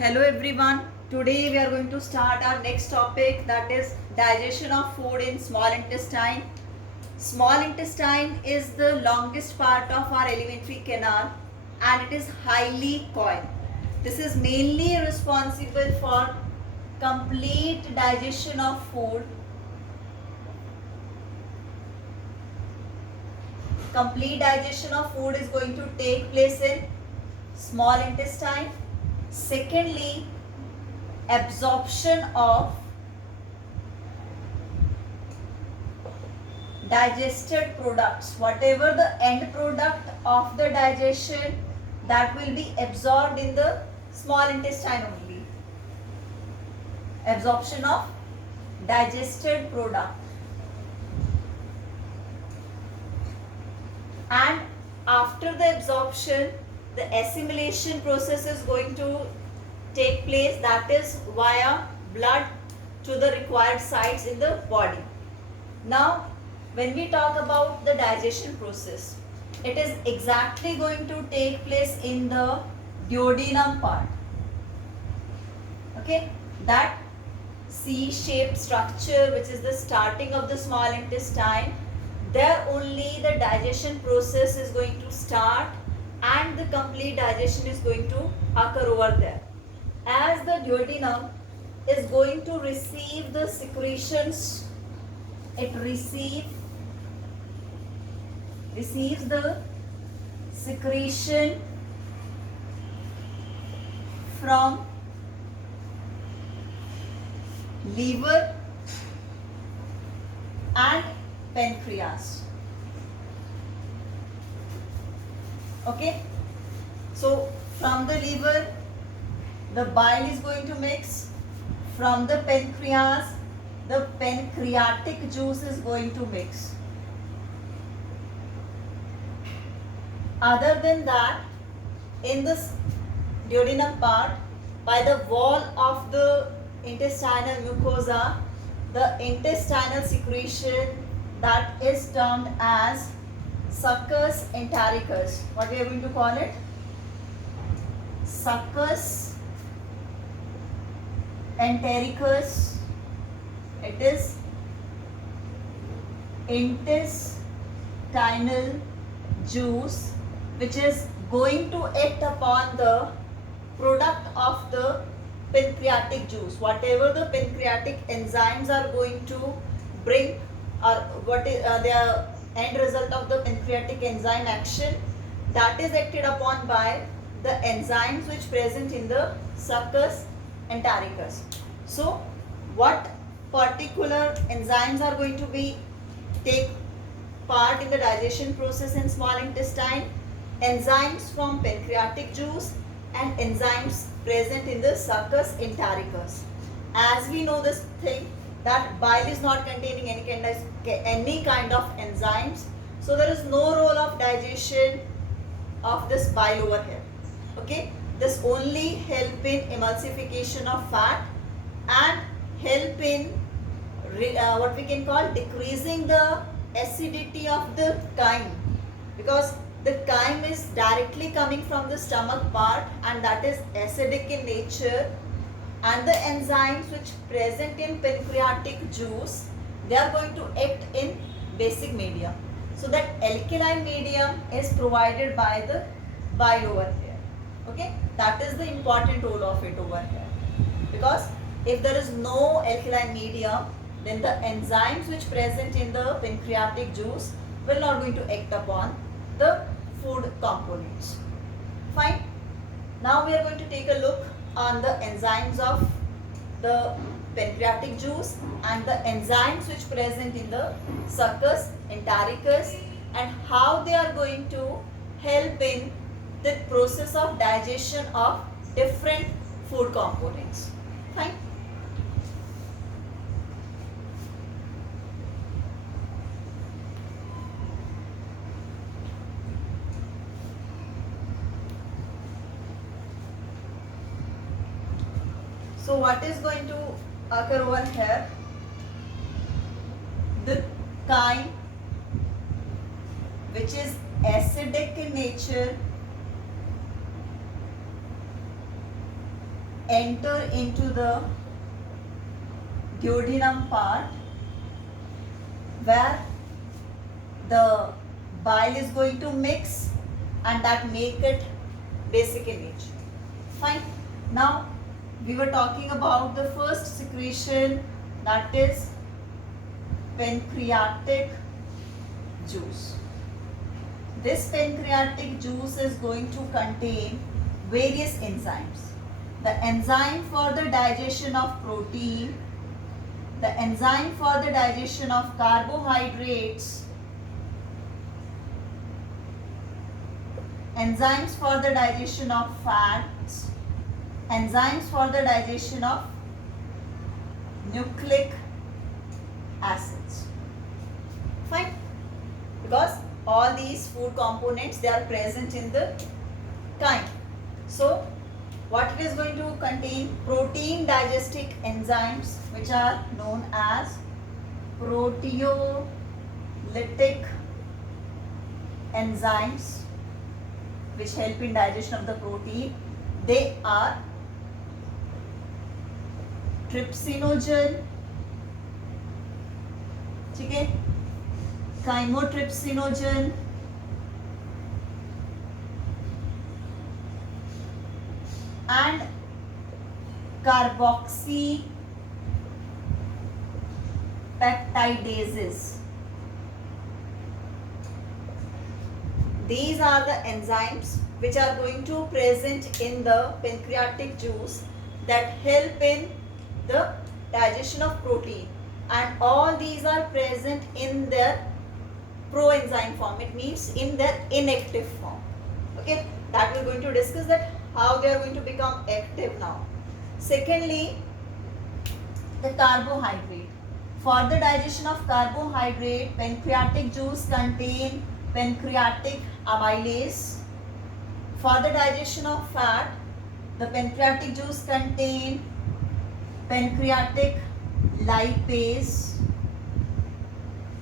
Hello everyone. Today we are going to start our next topic, that is digestion of food in small intestine. Small intestine is the longest part of our alimentary canal and it is highly coiled. This is mainly responsible for complete digestion of food. Complete digestion of food is going to take place in small intestine. Secondly, absorption of digested products, whatever the end product of the digestion, that will be absorbed in the small intestine only. Absorption of digested product. And after the absorption, the assimilation process is going to take place, that is via blood to the required sites in the body. Now, when we talk about the digestion process, it is exactly going to take place in the duodenum part. Okay, that C-shaped structure which is the starting of the small intestine, there only the digestion process is going to start and the complete digestion is going to occur over there. As the duodenum is going to receive the secretions, it receives the secretion from liver and pancreas. Okay, so from the liver the bile is going to mix, from the pancreas the pancreatic juice is going to mix. Other than that, in this duodenum part, by the wall of the intestinal mucosa, the intestinal secretion that is termed as succus entericus. What we are going to call it? Succus entericus. It is intestinal juice which is going to act upon the product of the pancreatic juice. Whatever the pancreatic enzymes are going to bring, or what is the end result of the pancreatic enzyme action, that is acted upon by the enzymes which present in the succus entericus. So what particular enzymes are going to be take part in the digestion process in small intestine? Enzymes from pancreatic juice and enzymes present in the succus entericus. As we know this thing, that bile is not containing any kind of enzymes, so there is no role of digestion of this bile over here. Okay, this only help in emulsification of fat and help in what we can call decreasing the acidity of the chyme, because the chyme is directly coming from the stomach part and that is acidic in nature, and the enzymes which present in pancreatic juice, they are going to act in basic medium. So that alkaline medium is provided by the bile over here. Okay, that is the important role of it over here, because if there is no alkaline medium, then the enzymes which present in the pancreatic juice will not going to act upon the food components. Fine. Now we are going to take a look on the enzymes of the pancreatic juice and the enzymes which present in the succus entericus and how they are going to help in the process of digestion of different food components. Fine. So what is going to occur over here? The chyme which is acidic in nature enter into the duodenum part, where the bile is going to mix and that make it basic in nature. Fine. Now we were talking about the first secretion, that is pancreatic juice. This pancreatic juice is going to contain various enzymes. The enzyme for the digestion of protein, the enzyme for the digestion of carbohydrates, enzymes for the digestion of fats, enzymes for the digestion of nucleic acids. Fine. Because all these food components, they are present in the chyme. So what it is going to contain? Protein digestive enzymes, which are known as proteolytic enzymes, which help in digestion of the protein. They are trypsinogen, okay, chymotrypsinogen, and carboxypeptidases. These are the enzymes which are going to present in the pancreatic juice that help in the digestion of protein, and all these are present in their proenzyme form. It means in their inactive form. Okay, that we're going to discuss that how they are going to become active now. Secondly, the carbohydrate. For the digestion of carbohydrate, pancreatic juice contain pancreatic amylase. For the digestion of fat, the pancreatic juice contain pancreatic lipase.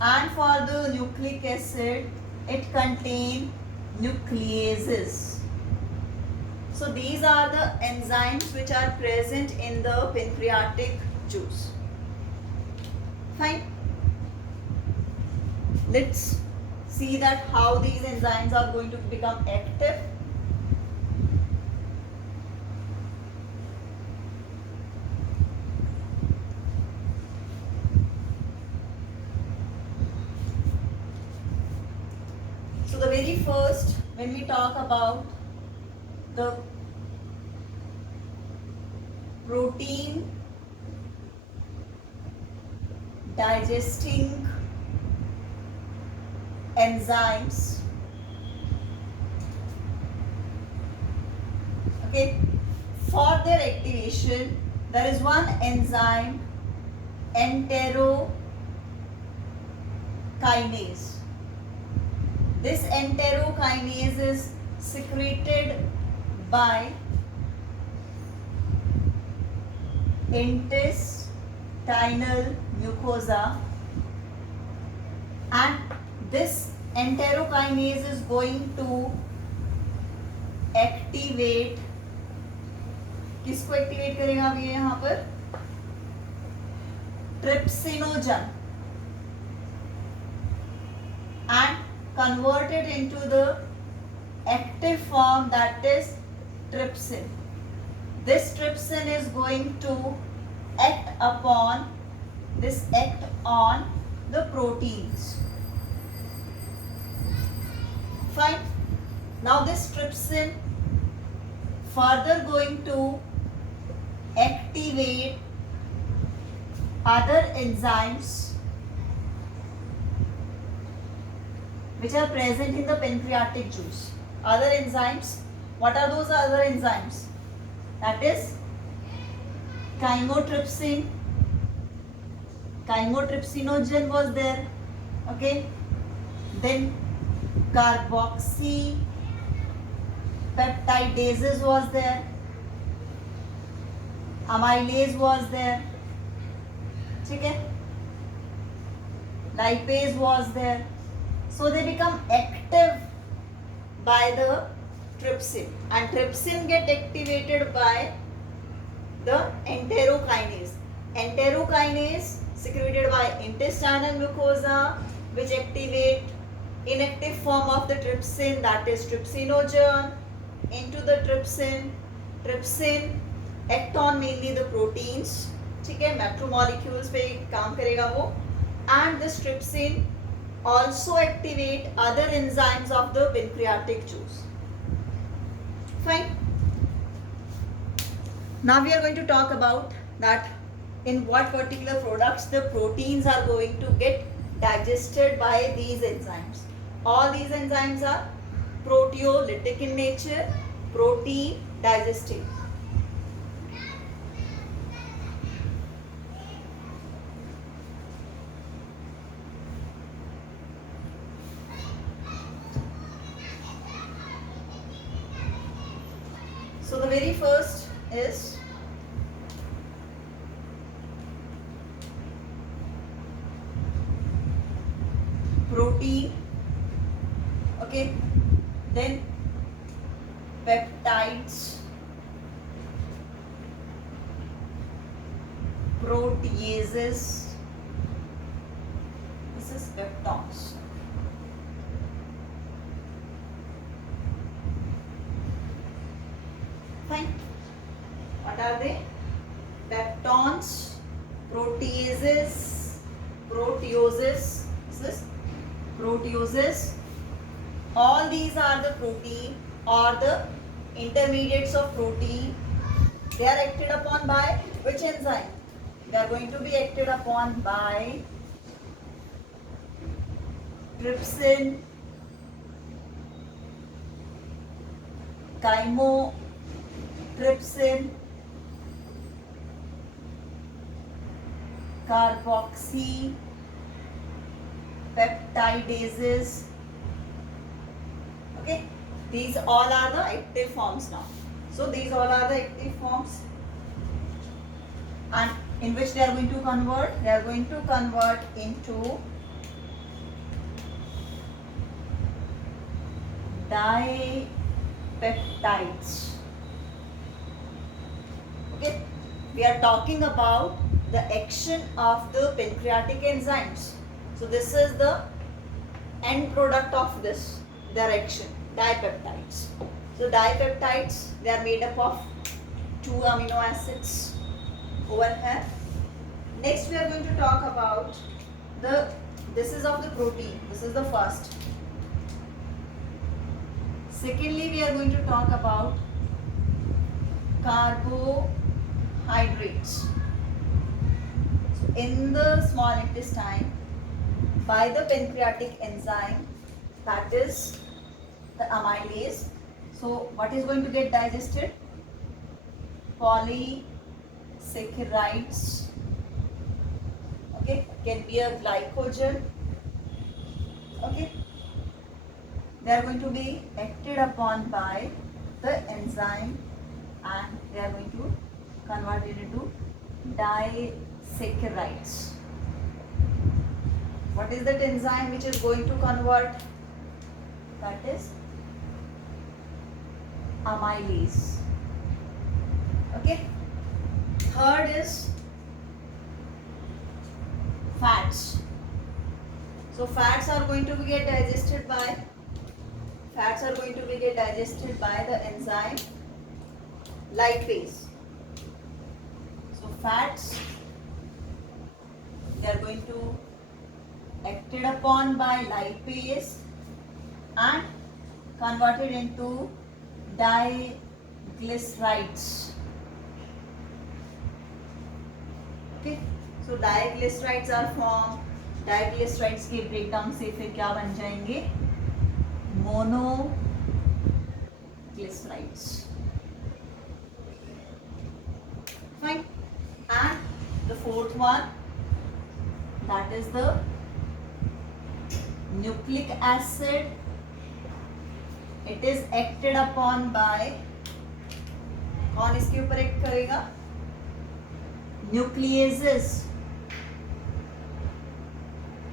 And for the nucleic acid, it contain nucleases. So these are the enzymes which are present in the pancreatic juice. Fine. Let's see that how these enzymes are going to become active. So the very first, when we talk about the protein digesting enzymes, okay, for their activation, there is one enzyme, enterokinase. This enterokinase is secreted by intestinal mucosa, and this enterokinase is going to activate, किसको activate करेगा अब ये यहाँ पर? Trypsinogen, and convert it into the active form, that is trypsin. This trypsin is going to act on the proteins. Fine. Now this trypsin further going to activate other enzymes which are present in the pancreatic juice. Other enzymes, what are those other enzymes? That is chymotrypsin, chymotrypsinogen was there, okay, then carboxypeptidases was there, amylase was there, okay, lipase was there. So they become active by the trypsin, and trypsin get activated by the enterokinase. Enterokinase secreted by intestinal mucosa, which activate inactive form of the trypsin, that is trypsinogen, into the trypsin. Trypsin act on mainly the proteins, ठीक है, macromolecules पे काम करेगा वो. And this trypsin also activate other enzymes of the pancreatic juice. Fine. Now we are going to talk about that in what particular products the proteins are going to get digested by these enzymes. All these enzymes are proteolytic in nature, protein digestive. So the very first is protein, okay, then peptides, proteases, this is peptones. Fine. What are they? Peptones, proteases, proteoses, this is proteoses. All these are the protein or the intermediates of protein. They are acted upon by which enzyme? They are going to be acted upon by trypsin, chymotrypsin, carboxy peptidases. Okay, these all are the active forms now. So these all are the active forms, and in which they are going to convert? They are going to convert into dipeptides. Okay, we are talking about the action of the pancreatic enzymes. So this is the end product of this, their action, dipeptides. So dipeptides, they are made up of 2 amino acids over here. Next we are going to talk about this is of the protein, this is the first. Secondly, we are going to talk about carbohydrates. So in the small intestine, by the pancreatic enzyme, that is the amylase. So what is going to get digested? Polysaccharides. Okay, can be a glycogen. Okay, they are going to be acted upon by the enzyme, and they are going to convert it into disaccharides. What is that enzyme which is going to convert? That is amylase. Okay. Third is fats. So fats are going to get digested by the enzyme lipase. So fats, they are going to acted upon by lipase and converted into diglycerides. Okay, so diglycerides are formed. Diglycerides के breakdown से फिर क्या बन जाएंगे? Monoglycerides. Fine. And the fourth one, that is the nucleic acid. It is acted upon by, कौन इसके ऊपर act करेगा? Nucleases.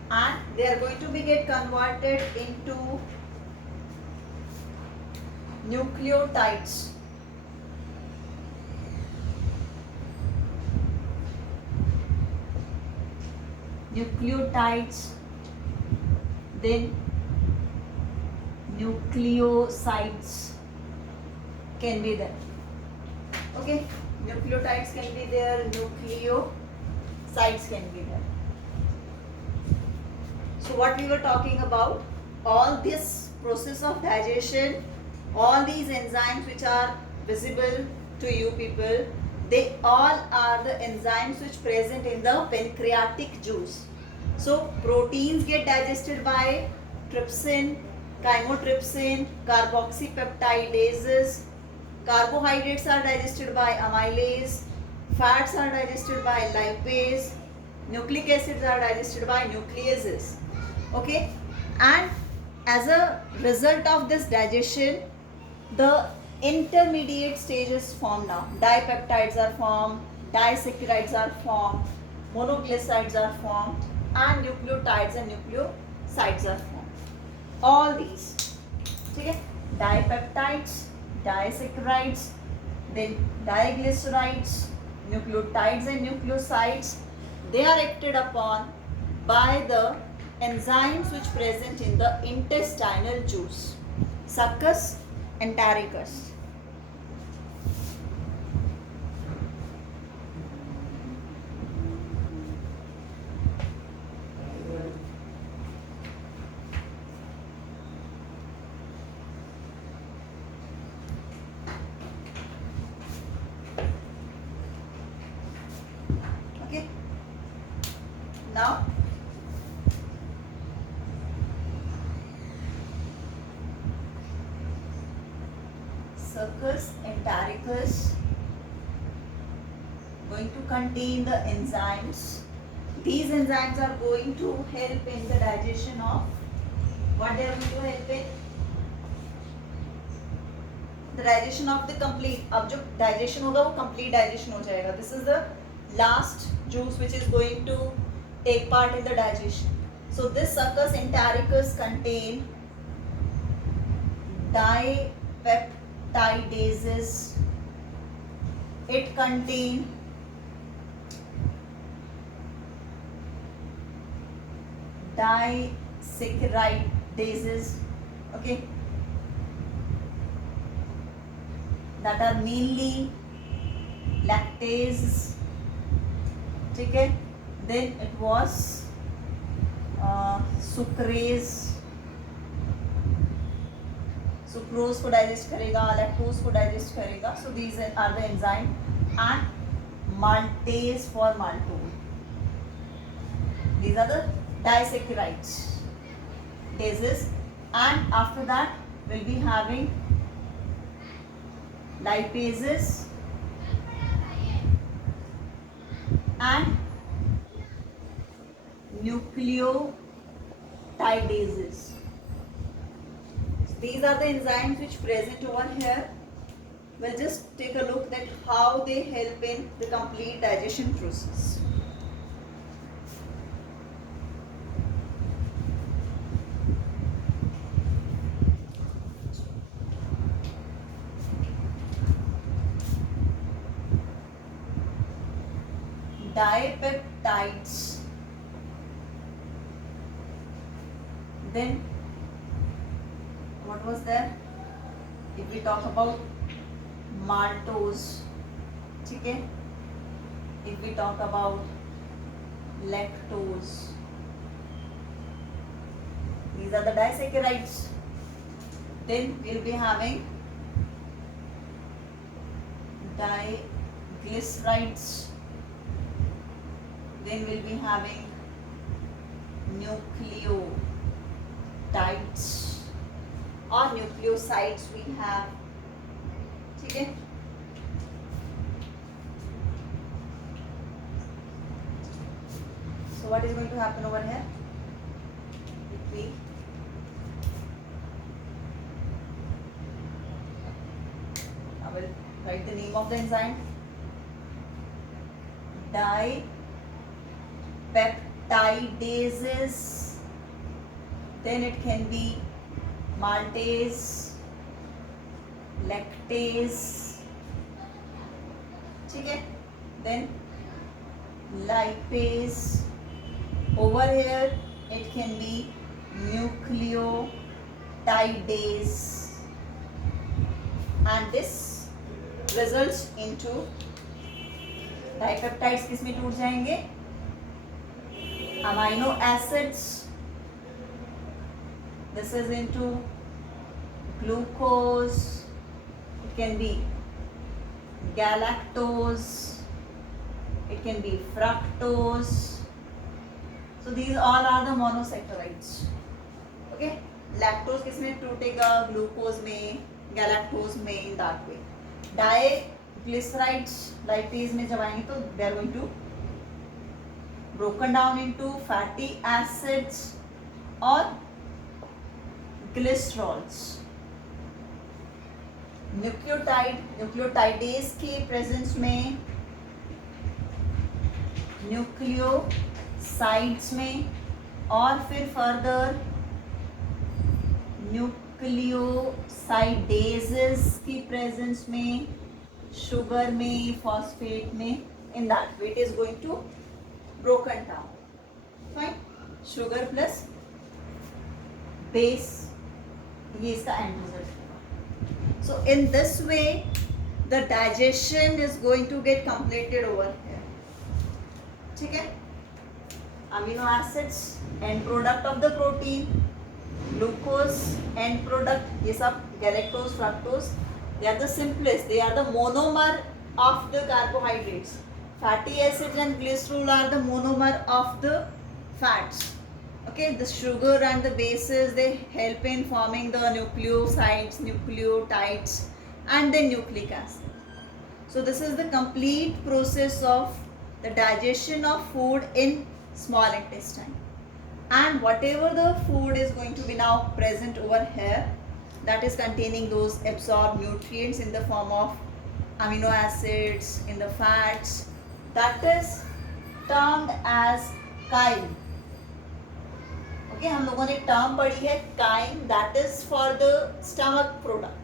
And they are going to be get converted into nucleotides. nucleotides, then nucleosides can be there. Okay, nucleotides can be there, nucleosides can be there. So what we were talking about, all this process of digestion, all these enzymes which are visible to you people, they all are the enzymes which present in the pancreatic juice. So proteins get digested by trypsin, chymotrypsin, carboxypeptidases. Carbohydrates are digested by amylase. Fats are digested by lipase. Nucleic acids are digested by nucleases. Okay, and as a result of this digestion, the intermediate stages form now. Dipeptides are formed, disaccharides are formed, monoglycerides are formed, and nucleotides and nucleosides are formed. All these, okay, dipeptides, disaccharides, then diglycerides, nucleotides and nucleosides, they are acted upon by the enzymes which present in the intestinal juice, succus entericus. Okay, now succus entericus going to contain the enzymes. These enzymes are going to help in the digestion of what they are going to help in the digestion of the complete. अब जो digestion होगा वो complete digestion हो जाएगा. This is the last juice which is going to take part in the digestion. So this succus entericus contain dipeptidases. It contain disaccharidases, okay, that are mainly lactase, okay. Then it was sucrase, sucrose को digest करेगा, lactose को digest करेगा. So these are the enzyme. And maltase for maltose. These are the disaccharides, dases. And after that we'll be having lipases and nucleotidases. These are the enzymes which present over here. We'll just take a look at how they help in the complete digestion process. Dipeptides. Then what was there? If we talk about maltose, ठीक है. If we talk about lactose, these are the disaccharides. Then we'll be having diglycerides. Then we'll be having nucleotides or nucleosides we have. ठीक है. So what is going to happen over here? If we I will write the name of the enzyme. Dipeptidases. Then it can be maltase, lactase, ठीक है. Then lipase Over here it can be nucleotidase, and this results into dipeptides किस में टूट जाएंगे, amino acids. This is into glucose, it can be galactose, it can be fructose. So these all are the monosaccharides. Okay, lactose किस में टूटेगा, glucose में, galactose में, in that way. Diglycerides lipase में जब आएंगे तो they are going to broken down into fatty acids or glycerols. Nucleotidase के प्रेजेंस में, न्यूक्लियोसाइड्स में, और फिर फर्दर न्यूक्लियोसाइडेजेस की प्रेजेंस में, शुगर में, फॉस्फेट में, in that way it is going to broken down. Fine, sugar plus base, ये इसका एंड रिजल्ट होगा. So in this way the digestion is going to get completed over here. ठीक है, amino acids end product of the protein, glucose end product, ये सब galactose, fructose, they are the simplest, they are the monomer of the carbohydrates. Fatty acids and glycerol are the monomer of the fats. Okay, the sugar and the bases, they help in forming the nucleosides, nucleotides, and then nucleic acid. So this is the complete process of the digestion of food in small intestine. And whatever the food is going to be now present over here, that is containing those absorbed nutrients in the form of amino acids, in the fats, that is termed as chyme. Okay, हम लोगों ने term पढ़ी है chyme, that is for the stomach product,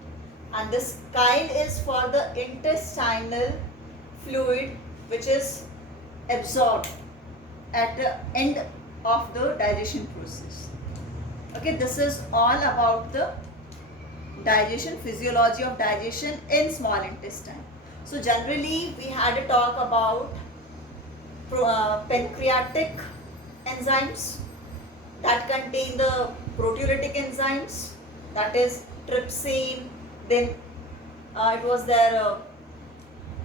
and this chyme is for the intestinal fluid which is absorbed at the end of the digestion process. Okay, this is all about the digestion, physiology of digestion in small intestine. So generally we had a talk about pancreatic enzymes that contain the proteolytic enzymes, that is trypsin, then it was there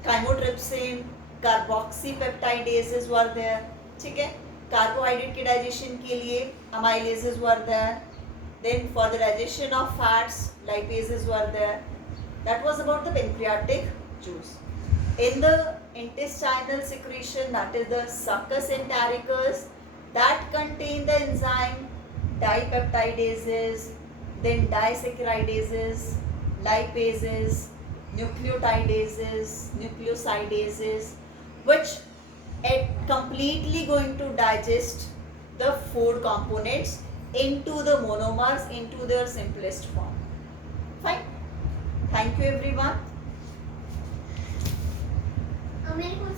chymotrypsin, carboxypeptidases were there. ठीक है, carbohydrate के digestion के लिए amylases were there, then for the digestion of fats lipases were there. That was about the pancreatic juice. In the intestinal secretion, that is the succus entericus, that contain the enzyme dipeptidases, then disaccharidases, lipases, nucleotidases, nucleosidases, which are completely going to digest the food components into the monomers, into their simplest form. Fine. Thank you everyone.